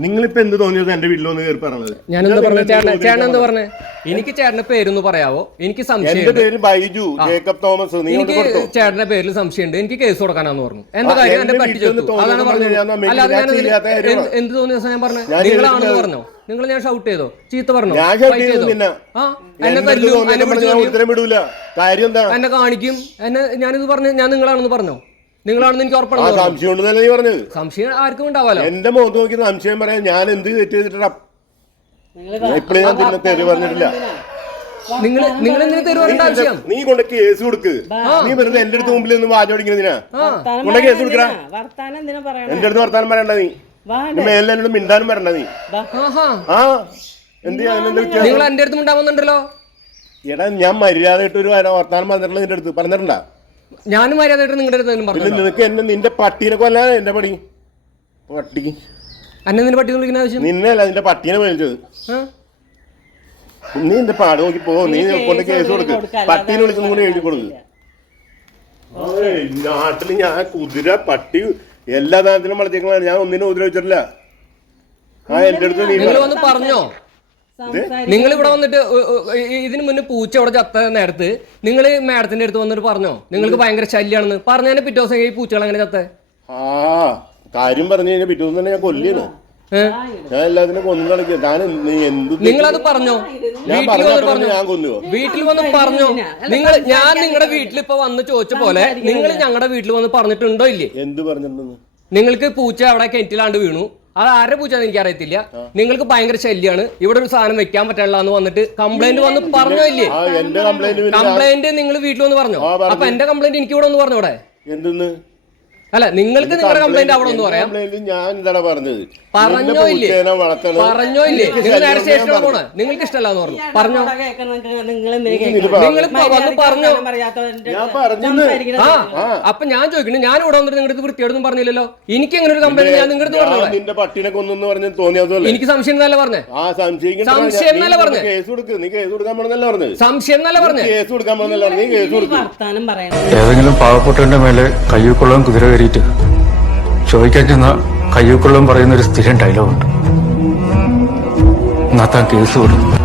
നിങ്ങളിപ്പോ എന്ത് തോന്നിയത് എന്റെ വീട്ടിലൊന്ന് കയറി പറഞ്ഞത്? ഞാനെന്താ പറഞ്ഞു? ചേട്ടൻ എന്താ പറഞ്ഞേ? എനിക്ക് ചേട്ടന്റെ പേരൊന്ന് പറയാവോ? എനിക്ക് സംശയം. പേര് ബൈജു ജേക്കബ് തോമസ്. എനിക്ക് ചേട്ടന്റെ പേരിൽ സംശയമുണ്ട്. എനിക്ക് കേസ് കൊടുക്കാനാന്ന് പറഞ്ഞു. എന്താ കാര്യം? എന്റെ പറ്റി അതാണ് പറഞ്ഞത്. അല്ലാതെ ഞാൻ എന്ത് തോന്നിയ ദിവസം ഞാൻ പറഞ്ഞു നിങ്ങളാണെന്ന് പറഞ്ഞോ? നിങ്ങൾ ഞാൻ ഷൗട്ട് ചെയ്തോ? ചീത്ത പറഞ്ഞോ? എന്നെ കാണിക്കും. ഞാനിത് പറഞ്ഞു ഞാൻ നിങ്ങളാണെന്ന് പറഞ്ഞോ? നിങ്ങളാണെന്ന് എനിക്ക് ഉറപ്പാണ്. സംശയം ആർക്കും ഉണ്ടാവാലോ. എന്റെ മുഖത്ത് നോക്കി സംശയം പറയാൻ ഞാൻ എന്ത് തെറ്റ് ചെയ്തിട്ടാ? ഇപ്പഴും ഞാൻ പിന്നെ തെറി പറഞ്ഞിട്ടില്ല. നിങ്ങൾ എന്തിനു തെറി പറഞ്ഞ ആവശ്യം? നീ കൊണ്ട് കേസ് കൊടുക്ക്. നീ വെറുതെ എന്റെ അടുത്ത് മുമ്പിൽ ഒന്ന് വാചോടിക്കുന്നതിനാ കൊണ്ട് കേസ് കൊടുക്കണ. എന്റെ അടുത്ത് വർത്താനം പറയണ്ട. നീ മേലെ എന്നോട് മിണ്ടാനും പറയണ്ട. നീ എന്ത് നിങ്ങൾ എന്റെ അടുത്ത് മിണ്ടാവുന്നുണ്ടല്ലോ. എടാ ഞാൻ മര്യാദയായിട്ട് ഒരു വർത്താനം പറഞ്ഞിട്ടുള്ള നിന്റെ അടുത്ത് പറഞ്ഞിട്ടുണ്ടാ? ഞാനും മര്യാദയായിട്ട് നിങ്ങളുടെ അടുത്ത് പറഞ്ഞു. നിനക്ക് എന്നെ നിന്റെ പട്ടീനെ കൊല്ലാ എന്റെ പടി പട്ടിക്ക് എന്നെ നിന്റെ പട്ടി വിളിക്കുന്ന ആവശ്യം? നിന്നല്ല നിന്റെ പട്ടീനെ മേടിച്ചത്. നീ എന്റെ പാട് നോക്കി പോ. നീ കൊണ്ട് കേസ് കൊടുക്ക്. പട്ടീനെ വിളിച്ചൊന്നും കൂടി എഴുതി കൊടുക്ക്. നാട്ടില് ഞാൻ കുതിര പട്ടി എല്ലാ തരത്തിലും വളർത്തിയേക്കളാണ്. ഞാൻ ഒന്നിനും ഉപദ്രവിച്ചിട്ടില്ല. എന്റെ അടുത്ത് നീ പറഞ്ഞോ? നിങ്ങൾ ഇവിടെ വന്നിട്ട് ഇതിന് മുന്നേ പൂച്ച ഇവിടെ ചത്ത നേരത്ത് നിങ്ങൾ മാഡത്തിന്റെ അടുത്ത് വന്നിട്ട് പറഞ്ഞോ നിങ്ങൾക്ക് ഭയങ്കര ശല്യാണെന്ന്? പറഞ്ഞതിന് പിറ്റേ ദിവസം ഈ പൂച്ചകൾ അങ്ങനെ ചത്തേ? കാര്യം പറഞ്ഞു കഴിഞ്ഞാൽ പിറ്റേ ദിവസം തന്നെ ഞാൻ കൊല്ലിയാണ്. ഞാൻ എല്ലാത്തിനും കൊന്നു കളിക്കുക. നിങ്ങളത് പറഞ്ഞോ? വീട്ടിൽ വന്ന് പറഞ്ഞോ? ഞാൻ നിങ്ങളുടെ വീട്ടിൽ ഇപ്പൊ വന്ന് ചോദിച്ച പോലെ നിങ്ങൾ ഞങ്ങളുടെ വീട്ടിൽ വന്ന് പറഞ്ഞിട്ടുണ്ടോ ഇല്ലേ? എന്ത് പറഞ്ഞിട്ടുണ്ടെന്ന്? നിങ്ങൾക്ക് പൂച്ച അവിടെ കിണറ്റിലാണ്ട് വീണു. അത് ആരുടെ പൂച്ചാന്ന് എനിക്ക് അറിയത്തില്ല. നിങ്ങൾക്ക് ഭയങ്കര ശല്യാണ്, ഇവിടെ ഒരു സാധനം വെക്കാൻ പറ്റില്ലാന്ന് വന്നിട്ട് കംപ്ലൈന്റ് വന്ന് പറഞ്ഞോ ഇല്ലേ? കംപ്ലൈന്റ് നിങ്ങൾ വീട്ടിൽ വന്ന് പറഞ്ഞോ? അപ്പൊ എന്റെ കംപ്ലൈന്റ് എനിക്ക് ഇവിടെ ഒന്ന് പറഞ്ഞോടെ? എന്തെന്ന്? അല്ല നിങ്ങൾക്ക് നിങ്ങളുടെ കംപ്ലൈന്റ് അവിടെ ഒന്ന് പറയാം. ഞാൻ എന്താണ് പറഞ്ഞത്? പറഞ്ഞോ ഇല്ലേ? പറഞ്ഞോ ഇല്ലേ? നിങ്ങൾ നേരെ സ്റ്റേഷനിൽ പോണേ. നിങ്ങൾക്ക് ഇഷ്ടമല്ലാന്ന് പറഞ്ഞു. പറഞ്ഞോ? നിങ്ങൾ വന്ന് പറഞ്ഞോ? അപ്പൊ ഞാൻ ചോദിക്കണേ, ഞാൻ ഇവിടെ വന്നിട്ട് നിങ്ങളുടെ വൃത്തിയോടൊന്നും പറഞ്ഞില്ലല്ലോ. എനിക്ക് എങ്ങനെ ഒരു കംപ്ലൈന്റ് ഞാൻ നിങ്ങളുടെ പറഞ്ഞോ? നിന്റെ പട്ടിനെ കൊന്നു പറഞ്ഞ് തോന്നിയാൽ എനിക്ക് സംശയം എന്നല്ല പറഞ്ഞേ. സംശയം എന്നല്ല പറഞ്ഞേ. സംശയം എന്നല്ല പറഞ്ഞേ. ഏതെങ്കിലും പാവപ്പെട്ടവന്റെ മേലെ കയ്യൂക്കൊള്ളാൻ കുതിര കയറിയിട്ട് ചോദിക്കാൻ ചെന്ന കയ്യൂക്കൊള്ളാൻ പറയുന്നൊരു സ്ഥിരം ഡയലോഗുണ്ട്. എന്നാ താൻ കേസ് കൊടുക്കും.